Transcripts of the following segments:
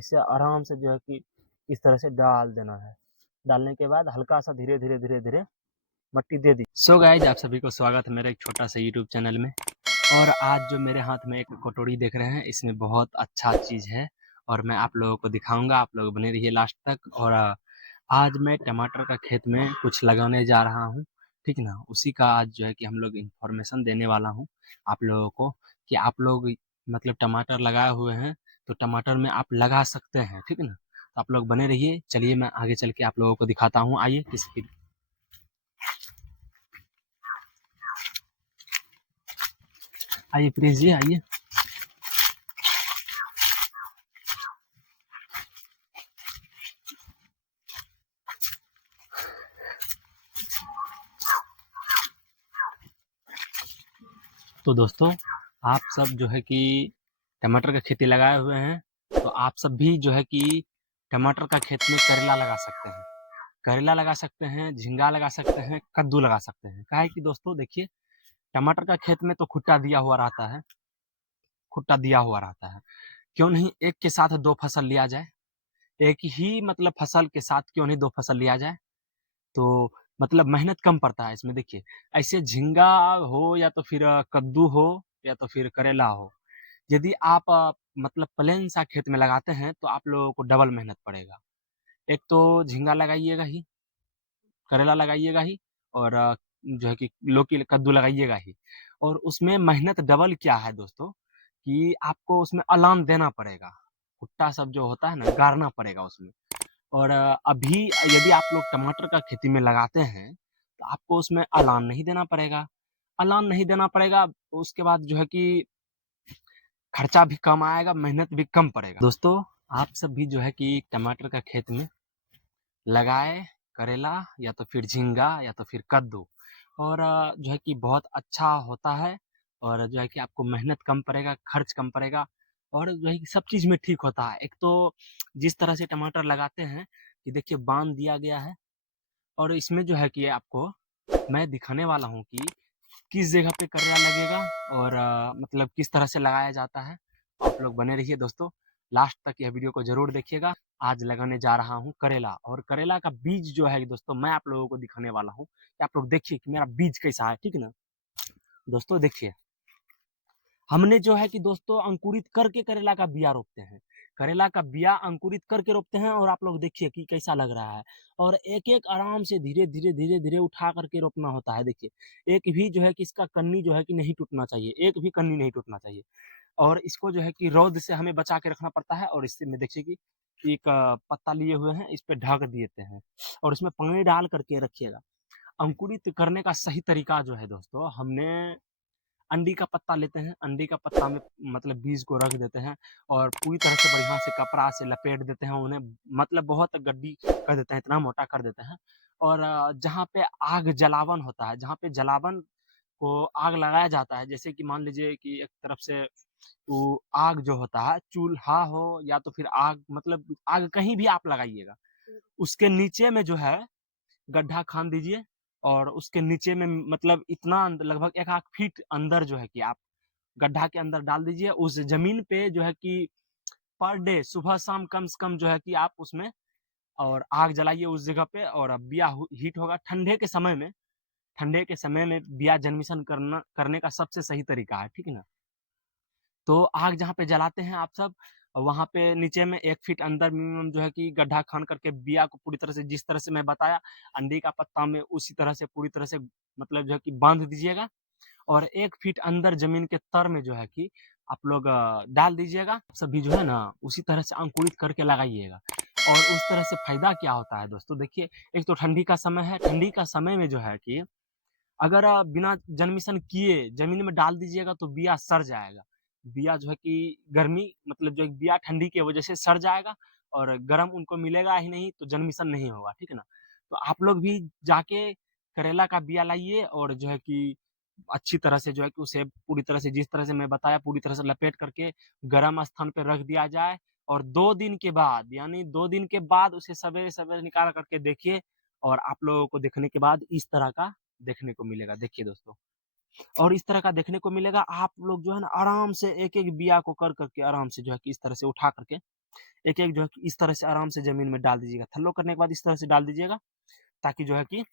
इसे आराम से जो है कि इस तरह से डाल देना है। डालने के बाद हल्का सा धीरे धीरे धीरे धीरे मट्टी दे दी। सो गाइज, आप सभी को स्वागत है मेरे एक छोटा सा यूट्यूब चैनल में। और आज जो मेरे हाथ में एक कटोरी देख रहे हैं, इसमें बहुत अच्छा चीज़ है और मैं आप लोगों को दिखाऊंगा। आप लोग बने रहिए लास्ट तक। और आज मैं टमाटर का खेत में कुछ लगाने जा रहा हूँ, ठीक ना। उसी का आज जो है कि हम लोग इन्फॉर्मेशन देने वाला हूँ आप लोगों को कि आप लोग मतलब टमाटर लगाए हुए हैं तो टमाटर में आप लगा सकते हैं, ठीक ना। तो आप लोग बने रहिए। चलिए मैं आगे चल के आप लोगों को दिखाता हूँ। आइए किसकी आइए प्लीज जी आइए। तो दोस्तों, आप सब जो है कि टमाटर का खेती लगाए हुए हैं, तो आप सब भी जो है कि टमाटर का खेत में करेला लगा सकते हैं। करेला लगा सकते हैं, झींगा लगा सकते हैं, कद्दू लगा सकते हैं। काहे कि दोस्तों देखिए, टमाटर का खेत में तो खुट्टा दिया हुआ रहता है, खुट्टा दिया हुआ रहता है। क्यों नहीं एक के साथ दो फसल लिया जाए? एक ही मतलब फसल के साथ क्यों नहीं दो फसल लिया जाए? तो मतलब मेहनत कम पड़ता है इसमें। देखिए, ऐसे झींगा हो या तो फिर कद्दू हो या तो फिर करेला हो, यदि आप मतलब प्लेन सा खेत में लगाते हैं तो आप लोगों को डबल मेहनत पड़ेगा। एक तो झींगा लगाइएगा ही, करेला लगाइएगा ही, और जो है कि लौकी कद्दू लगाइएगा ही। और उसमें मेहनत डबल क्या है दोस्तों, कि आपको उसमें अलान देना पड़ेगा। भुट्टा सब जो होता है ना, गाड़ना पड़ेगा उसमें। और अभी यदि आप लोग टमाटर का खेती में लगाते हैं तो आपको उसमें अलान नहीं देना पड़ेगा। अलान नहीं देना पड़ेगा, उसके बाद जो है कि खर्चा भी कम आएगा, मेहनत भी कम पड़ेगा। दोस्तों, आप सब भी जो है कि टमाटर का खेत में लगाए करेला या तो फिर झींगा या तो फिर कद्दू। और जो है कि बहुत अच्छा होता है। और जो है कि आपको मेहनत कम पड़ेगा, खर्च कम पड़ेगा, और जो है कि सब चीज़ में ठीक होता है। एक तो जिस तरह से टमाटर लगाते हैं कि देखिए बांध दिया गया है, और इसमें जो है कि आपको मैं दिखाने वाला हूँ कि किस जगह पे करेला लगेगा और मतलब किस तरह से लगाया जाता है। आप लोग बने रहिए दोस्तों, लास्ट तक यह वीडियो को जरूर देखिएगा। आज लगाने जा रहा हूँ करेला, और करेला का बीज जो है दोस्तों मैं आप लोगों को दिखाने वाला हूँ कि आप लोग देखिए कि मेरा बीज कैसा है, ठीक है ना। दोस्तों देखिए, हमने जो है कि दोस्तों अंकुरित करके करेला का बिया रोपते हैं। करेला का बिया अंकुरित करके रोपते हैं, और आप लोग देखिए कि कैसा लग रहा है। और एक एक आराम से धीरे धीरे धीरे धीरे उठा करके रोपना होता है। देखिए, एक भी जो है कि इसका कन्नी जो है कि नहीं टूटना चाहिए, एक भी कन्नी नहीं टूटना चाहिए। और इसको जो है कि रौद से हमें बचा के रखना पड़ता है। और इससे में देखिए कि एक पत्ता लिए हुए हैं, इस पे ढक देते हैं और इसमें पानी डाल करके रखिएगा। अंकुरित करने का सही तरीका जो है दोस्तों, हमने अंडी का पत्ता लेते हैं, अंडी का पत्ता में मतलब बीज को रख देते हैं, और पूरी तरह से बढ़िया से कपड़ा से लपेट देते हैं उन्हें, मतलब बहुत गड्डी कर देते हैं, इतना मोटा कर देते हैं। और जहाँ पे आग जलावन होता है, जहाँ पे जलावन को आग लगाया जाता है, जैसे कि मान लीजिए कि एक तरफ से वो आग जो होता है, चूल्हा हो या तो फिर आग, मतलब आग कहीं भी आप लगाइएगा, उसके नीचे में जो है गड्ढा खान दीजिए। और उसके नीचे में मतलब इतना लगभग 1 आध फीट अंदर जो है कि आप गड्ढा के अंदर डाल दीजिए। उस जमीन पे जो है कि पर डे सुबह शाम कम से कम जो है कि आप उसमें और आग जलाइए उस जगह पे, और बिया हीट होगा। ठंडे के समय में बिया जन्मिशन करने का सबसे सही तरीका है, ठीक है ना। तो आग जहाँ पे जलाते हैं आप सब, वहाँ पे नीचे में 1 फीट अंदर मिनिमम जो है कि गड्ढा खान करके बिया को पूरी तरह से, जिस तरह से मैं बताया अंडे का पत्ता में, उसी तरह से पूरी तरह से मतलब जो है कि बांध दीजिएगा। और 1 फीट अंदर जमीन के तर में जो है कि आप लोग डाल दीजिएगा। सभी जो है ना उसी तरह से अंकुरित करके लगाइएगा। और उस तरह से फायदा क्या होता है दोस्तों, देखिए, एक तो ठंडी का समय है, ठंडी का समय में जो है कि अगर बिना जन्मिशन किए जमीन में डाल दीजिएगा तो बिया सड़ जाएगा। बिया जो है कि गर्मी मतलब जो है बिया ठंडी की वजह से सड़ जाएगा, और गर्म उनको मिलेगा ही नहीं तो जन्मिशन नहीं होगा, ठीक है ना। तो आप लोग भी जाके करेला का बिया लाइए, और जो है कि अच्छी तरह से जो है कि उसे पूरी तरह से, जिस तरह से मैं बताया, पूरी तरह से लपेट करके गर्म स्थान पे रख दिया जाए। और 2 दिन के बाद, यानी 2 दिन के बाद उसे सवेरे-सवेरे निकाल करके देखिए, और आप लोगों को देखने के बाद इस तरह का देखने को मिलेगा। देखिए दोस्तों, और इस तरह का देखने को मिलेगा। आप लोग जो है ना आराम से एक-एक बिया को कर करके आराम से जो है कि इस तरह से उठा करके एक एक जो है कि इस तरह से आराम से जमीन में डाल दीजिएगा। थल्लो करने के बाद इस तरह से डाल दीजिएगा, ताकि जो है कि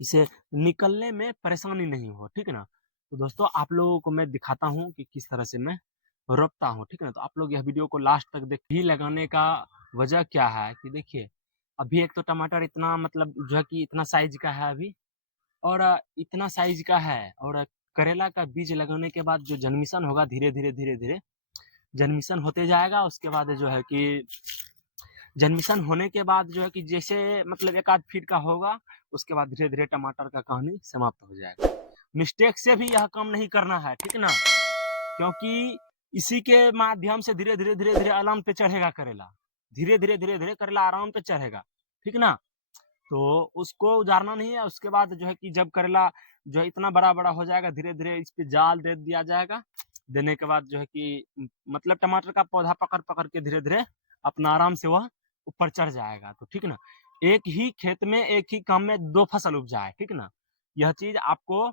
इसे निकलने में परेशानी नहीं हो, ठीक है ना। तो दोस्तों आप लोगों को मैं दिखाता हूँ कि किस तरह से मैं रोपता हूँ, ठीक है ना। तो आप लोग यह वीडियो को लास्ट तक देख। ही लगाने का वजह क्या है कि देखिए, अभी एक तो टमाटर इतना मतलब जो है कि इतना साइज का है अभी, और इतना साइज का है, और करेला का बीज लगाने के बाद जो जन्मिशन होगा धीरे धीरे धीरे धीरे जन्मिशन होते जाएगा। उसके बाद जो है कि जन्मिशन होने के बाद जो है कि जैसे मतलब 1 आध फीट का होगा, उसके बाद धीरे धीरे टमाटर का कहानी समाप्त हो जाएगा। मिस्टेक से भी यह काम नहीं करना है, ठीक ना, क्योंकि इसी के माध्यम से धीरे धीरे धीरे धीरे आराम पे चढ़ेगा करेला, धीरे धीरे धीरे धीरे करेला आराम पे चढ़ेगा, ठीक ना। तो उसको उजाड़ना नहीं है। उसके बाद जो है कि जब करेला जो है इतना बड़ा बड़ा हो जाएगा, धीरे धीरे इस पे जाल दे दिया जाएगा। देने के बाद जो है कि मतलब टमाटर का पौधा पकड़ पकड़ के धीरे धीरे अपना आराम से वह ऊपर चढ़ जाएगा। तो ठीक ना, एक ही खेत में एक ही काम में 2 फसल उपजाए, ठीक ना। यह चीज आपको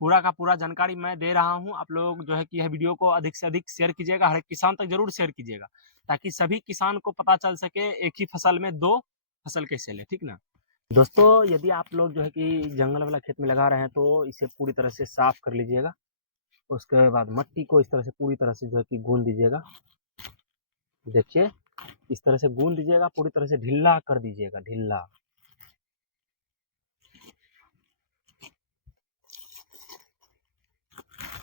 पूरा का पूरा जानकारी मैं दे रहा हूँ। आप लोग जो है कि यह वीडियो को अधिक से अधिक शेयर कीजिएगा, हर एक किसान तक जरूर शेयर कीजिएगा, ताकि सभी किसान को पता चल सके एक ही फसल में 2 फसल कैसे ले, ठीक ना। दोस्तों यदि आप लोग जो है कि जंगल वाला खेत में लगा रहे हैं, तो इसे पूरी तरह से साफ कर लीजिएगा। उसके बाद मट्टी को इस तरह से पूरी तरह से जो है कि गूंद दीजिएगा। देखिए इस तरह से गूंद दीजिएगा, पूरी तरह से ढीला कर दीजिएगा, ढीला।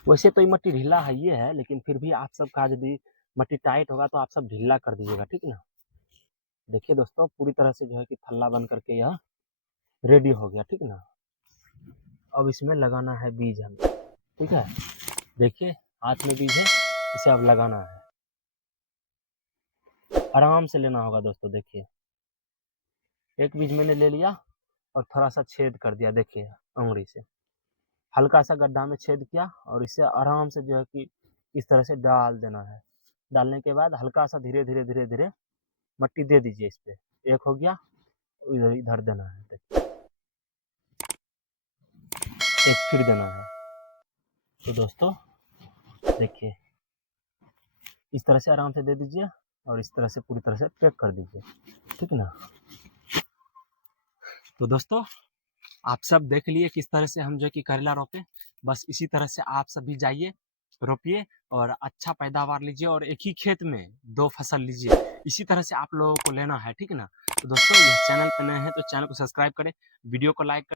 वैसे तो ये मट्टी ढीला है ये है, लेकिन फिर भी आप सबका यदि मट्टी टाइट होगा तो आप सब ढीला कर दीजिएगा, ठीक ना। देखिए दोस्तों पूरी तरह से जो है कि थल्ला बन करके यह रेडी हो गया, ठीक ना। अब इसमें लगाना है बीज हमें, ठीक है। देखिए हाथ में बीज है, इसे अब लगाना है। आराम से लेना होगा दोस्तों। देखिए एक बीज मैंने ले लिया और थोड़ा सा छेद कर दिया, देखिए अंगुली से हल्का सा गड्ढा में छेद किया, और इसे आराम से जो है कि इस तरह से डाल देना है। डालने के बाद हल्का सा धीरे धीरे धीरे धीरे मट्टी दे दीजिए इस पे। एक हो गया, इधर इधर देना है, देखिए एक फिर देना है। तो दोस्तों देखिए इस तरह से आराम से दे दीजिए, और इस तरह से पूरी तरह से पैक कर दीजिए, ठीक ना। तो दोस्तों आप सब देख लिए किस तरह से हम जो कि करेला रोपे। बस इसी तरह से आप सब भी जाइए, रोपिए और अच्छा पैदावार लीजिए, और एक ही खेत में 2 फसल लीजिए। इसी तरह से आप लोगों को लेना है, ठीक ना। तो दोस्तों यह चैनल पे नए हैं तो चैनल को सब्सक्राइब करें, वीडियो को लाइक करें।